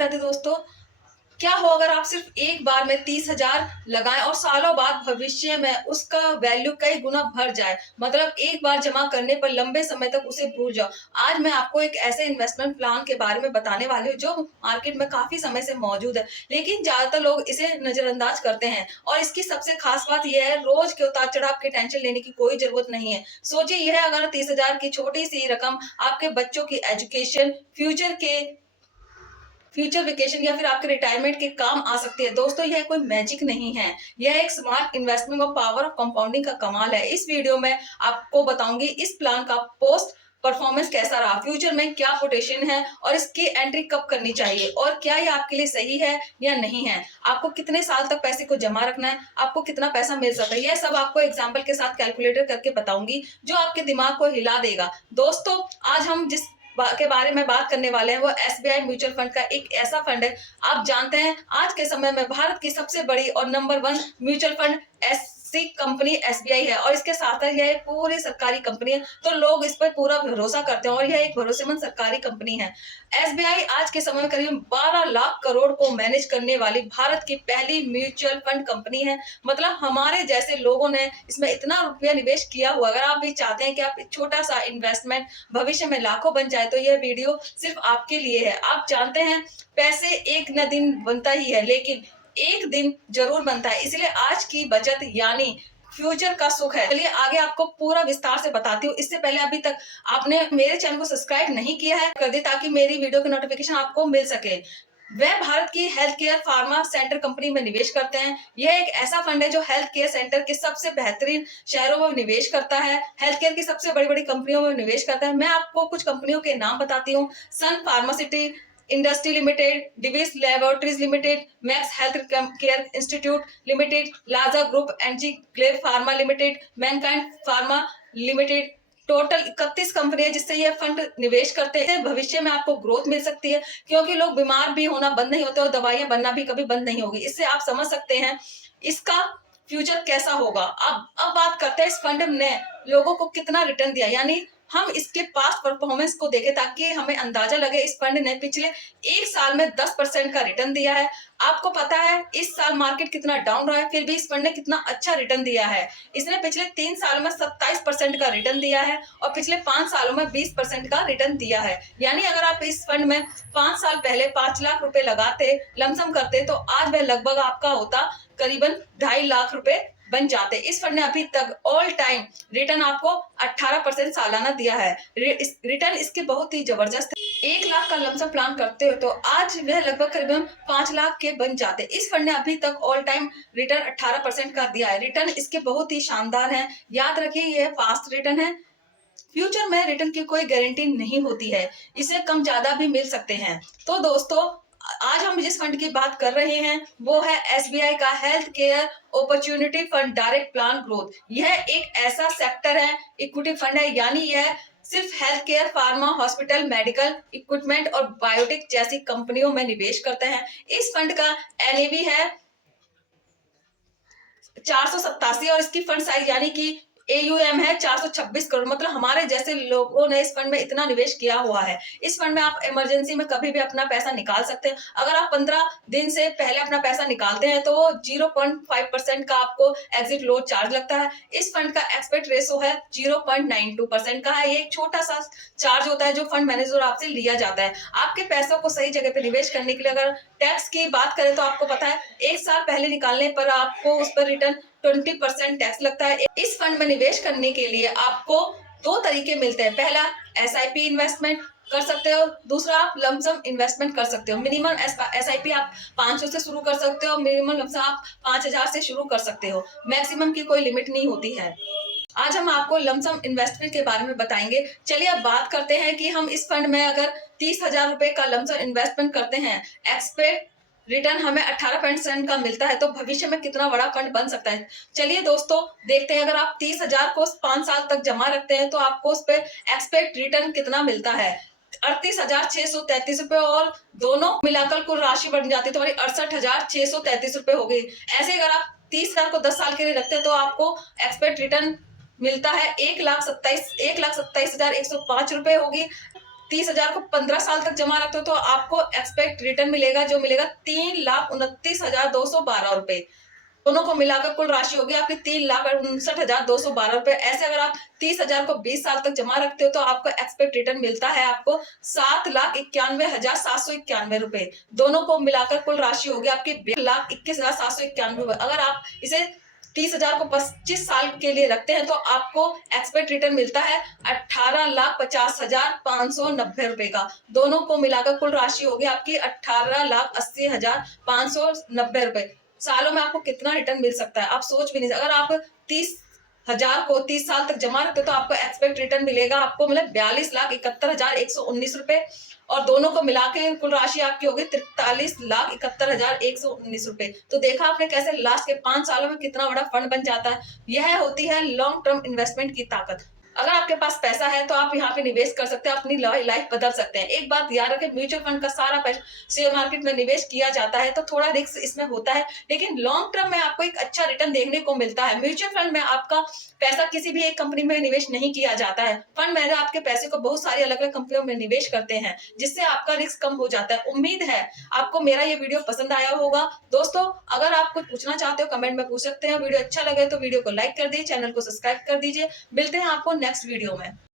कहते दोस्तों, क्या हो अगर आप सिर्फ एक बार में 30,000 लगाएं और सालों बाद भविष्य में उसका वैल्यू कई गुना बढ़ जाए। मतलब एक बार जमा करने पर लंबे समय तक उसे भूल जाओ। आज मैं आपको एक ऐसे इन्वेस्टमेंट प्लान के बारे में बताने वाली हूँ जो मार्केट में काफी समय से मौजूद है, लेकिन ज्यादातर लोग इसे नजरअंदाज करते हैं। और इसकी सबसे खास बात यह है, रोज के उतार चढ़ाव की टेंशन लेने की कोई जरूरत नहीं है। सोचिए, यह अगर 30,000 की छोटी सी रकम आपके बच्चों की एजुकेशन, फ्यूचर वेकेशन या फिर आपके रिटायरमेंट के काम आ सकती है। दोस्तों, यह कोई मैजिक नहीं है, यह एक स्मार्ट इन्वेस्टमेंट और पावर ऑफ कंपाउंडिंग का कमाल है। इस वीडियो में आपको बताऊंगी इस प्लान का पोस्ट परफॉर्मेंस कैसा रहा, फ्यूचर में क्या पोटेंशियल है और इसकी एंट्री कब करनी चाहिए और क्या ये आपके लिए सही है या नहीं है। आपको कितने साल तक पैसे को जमा रखना है, आपको कितना पैसा मिल सकता है, यह सब आपको एग्जाम्पल के साथ कैलकुलेटर करके बताऊंगी जो आपके दिमाग को हिला देगा। दोस्तों, आज हम जिस के बारे में बात करने वाले हैं वो एसबीआई म्यूचुअल फंड का एक ऐसा फंड है। आप जानते हैं, आज के समय में भारत की सबसे बड़ी और नंबर 1 म्यूचुअल फंड ऐसी कंपनी एसबीआई है और इसके साथ यह एक पूरी सरकारी कंपनी है, तो लोग इस पर पूरा भरोसा करते हैं और यह एक भरोसेमंद सरकारी कंपनी है। एसबीआई आज के समय में करीब 12 लाख करोड़ को मैनेज करने वाली भारत की पहली म्यूचुअल फंड कंपनी है। मतलब हमारे जैसे लोगों ने इसमें इतना रुपया निवेश किया हुआ। अगर आप भी चाहते हैं कि आप एक छोटा सा इन्वेस्टमेंट भविष्य में लाखों बन जाए, तो यह वीडियो सिर्फ आपके लिए है। आप जानते हैं, पैसे एक न दिन बनता ही है, लेकिन एक दिन जरूर बनता है। इसलिए आज की बचत यानी फ्यूचर का सुख है। चलिए आगे आपको पूरा विस्तार से बताती हूँ। इससे पहले अभी तक आपने मेरे चैनल को सब्सक्राइब नहीं किया है, कर दे ताकि मेरी वीडियो की नोटिफिकेशन आपको मिल सके। वह भारत की health care pharma centre company में निवेश करते हैं। यह एक ऐसा फंड है जो हेल्थ केयर सेंटर के सबसे बेहतरीन शहरों में निवेश करता है, हेल्थ केयर की सबसे बड़ी बड़ी कंपनियों में निवेश करता है। मैं आपको कुछ कंपनियों के नाम बताती हूँ। Sun pharmaceutical industry limited, Divi's laboratories limited, Max healthcare institute limited, लाजा ग्रुप, एनजी ग्लेब pharma limited, Mankind pharma limited. Total 31 company है जिससे ये फंड निवेश करते हैं। भविष्य में आपको ग्रोथ मिल सकती है, क्योंकि लोग बीमार भी होना बंद नहीं होते और दवाइयां बनना भी कभी बंद नहीं होगी। इससे आप समझ सकते हैं इसका फ्यूचर कैसा होगा। अब बात करते हैं इस फंड ने लोगों को कितना रिटर्न दिया, यानी हम इसके पास्ट परफॉर्मेंस को देखें ताकि हमें अंदाजा लगे। इस फंड ने पिछले एक साल में 10% का रिटर्न दिया है। आपको पता है इस साल मार्केट कितना डाउन रहा है, फिर भी इस फंड ने कितना अच्छा रिटर्न दिया है। इसने पिछले 3 साल में 27% का रिटर्न दिया है और पिछले 5 सालों में 20% का रिटर्न दिया है। यानी अगर आप इस फंड में 5 साल पहले 5 लाख रुपए लगाते, लमसम करते, तो आज वह लगभग आपका होता करीबन 2.5 लाख रुपए बन जाते। इस फंड ने अभी तक ऑल टाइम रिटर्न आपको 18% सालाना दिया है। रिटर्न इसके बहुत ही जबरदस्त है। 1 लाख का लमसम प्लान करते हो तो आज वह लगभग करीबन 5 लाख के बन जाते। इस फंड ने अभी तक ऑल टाइम रिटर्न 18% का दिया है। रिटर्न इसके बहुत ही शानदार है। याद रखिए, यह फास्ट रिटर्न है। फ्यूचर में रिटर्न की कोई गारंटी नहीं होती है, इसे कम ज्यादा भी मिल सकते हैं। तो दोस्तों, आज हम जिस फंड की बात कर रहे हैं वो है एसबीआई का health care opportunity fund direct plan growth. यह एक ऐसा सेक्टर है, इक्विटी फंड है, यानी यह सिर्फ health care, pharma, hospital, medical equipment और बायोटेक जैसी कंपनियों में निवेश करते हैं। इस फंड का एनएवी है 487 और इसकी फंड साइज यानी कि एयूएम है 426 करोड़। मतलब हमारे जैसे लोगों ने इस फंड में इतना निवेश किया हुआ है। इस फंड में आप इमरजेंसी में कभी भी अपना पैसा निकाल सकते हैं। अगर आप 15 दिन से पहले अपना पैसा निकालते हैं तो 0.5% का आपको एग्जिट लोड चार्ज लगता है। इस फंड का एक्सपेक्ट रेशो है 0.92% का है। ये एक छोटा सा चार्ज होता है जो फंड मैनेजर आपसे लिया जाता है। आपके पैसों को सही जगह पे निवेश करने के लिए अगर टैक्स की बात करें तो आपको पता है 1 साल पहले निकालने पर आपको उस पर रिटर्न 20% टैक्स लगता है। इस फंड में निवेश करने के लिए आपको 2 तरीके मिलते हैं। पहला, एसआईपी इन्वेस्टमेंट कर सकते हो, दूसरा आप लमसम इन्वेस्टमेंट कर सकते हो। मिनिमम एसआईपी आप 500 से शुरू कर सकते हो, मिनिमम लमसम आप 5,000 से शुरू कर सकते हो। मैक्सिमम की कोई लिमिट नहीं होती है। आज हम आपको लमसम इन्वेस्टमेंट के बारे में बताएंगे। चलिए अब बात करते हैं कि हम इस फंड में अगर 30,000 रुपए का लमसम इन्वेस्टमेंट करते हैं, एक्सपेक्ट रिटर्न हमें 18% का मिलता है, तो भविष्य में कितना बड़ा फंड बन सकता है। चलिए दोस्तों देखते हैं, अगर आप 30,000 को 5 साल तक जमा रखते हैं तो आपको उस पर एक्सपेक्ट रिटर्न कितना मिलता है। 38,633 रुपए और दोनों मिलाकर कुल राशि बन जाती है तुम्हारी 68,633 रुपए हो गई। ऐसे अगर आप 30,000 को 10 साल के लिए रखते हैं तो आपको एक्सपेक्ट रिटर्न मिलता है 1,27,105 रुपए होगी। 30,000 को 15 साल तक जमा रखते हो तो आपको एक्सपेक्ट रिटर्न मिलेगा, जो मिलेगा 3,29,212 रुपए। दोनों को मिलाकर कुल राशि होगी आपकी 3,59,212 रुपए। ऐसे अगर आप 30,000 को 20 साल तक जमा रखते हो तो आपको एक्सपेक्ट रिटर्न मिलता है आपको 7,91,791 रुपए। दोनों को मिलाकर कुल राशि होगी आपकी 2,21,791 रुपए। अगर आप इसे 30,000 को 25 साल के लिए रखते हैं तो आपको एक्सपेक्ट रिटर्न मिलता है 18,50,590 रुपए का। दोनों को मिलाकर कुल राशि होगी आपकी 18,80,590 रुपए। सालों में आपको कितना रिटर्न मिल सकता है आप सोच भी नहीं। अगर आप 30,000 को 30 साल तक जमा रखते हो तो आपको एक्सपेक्ट रिटर्न मिलेगा आपको मतलब 42,71,119 रुपए, और दोनों को मिला के कुल राशि आपकी होगी 43,71,119 रुपए। तो देखा आपने कैसे लास्ट के 5 सालों में कितना बड़ा फंड बन जाता है। यह होती है लॉन्ग टर्म इन्वेस्टमेंट की ताकत। अगर आपके पास पैसा है तो आप यहाँ पे निवेश कर सकते हैं, अपनी लाइफ बदल सकते हैं। एक बात याद रखें, म्यूचुअल फंड का सारा पैसा शेयर मार्केट में निवेश किया जाता है तो थोड़ा रिस्क इसमें होता है, लेकिन लॉन्ग टर्म में आपको एक अच्छा रिटर्न देखने को मिलता है। म्यूचुअल फंड में आपका पैसा किसी भी एक कंपनी में निवेश नहीं किया जाता है। फंड मैनेजर आपके पैसे को बहुत सारी अलग अलग कंपनियों में निवेश करते हैं, जिससे आपका रिस्क कम हो जाता है। उम्मीद है आपको मेरा ये वीडियो पसंद आया होगा। दोस्तों, अगर आप कुछ पूछना चाहते हो कमेंट में पूछ सकते हैं। वीडियो अच्छा लगे तो वीडियो को लाइक कर दीजिए, चैनल को सब्सक्राइब कर दीजिए। मिलते हैं आपको नेक्स्ट वीडियो में।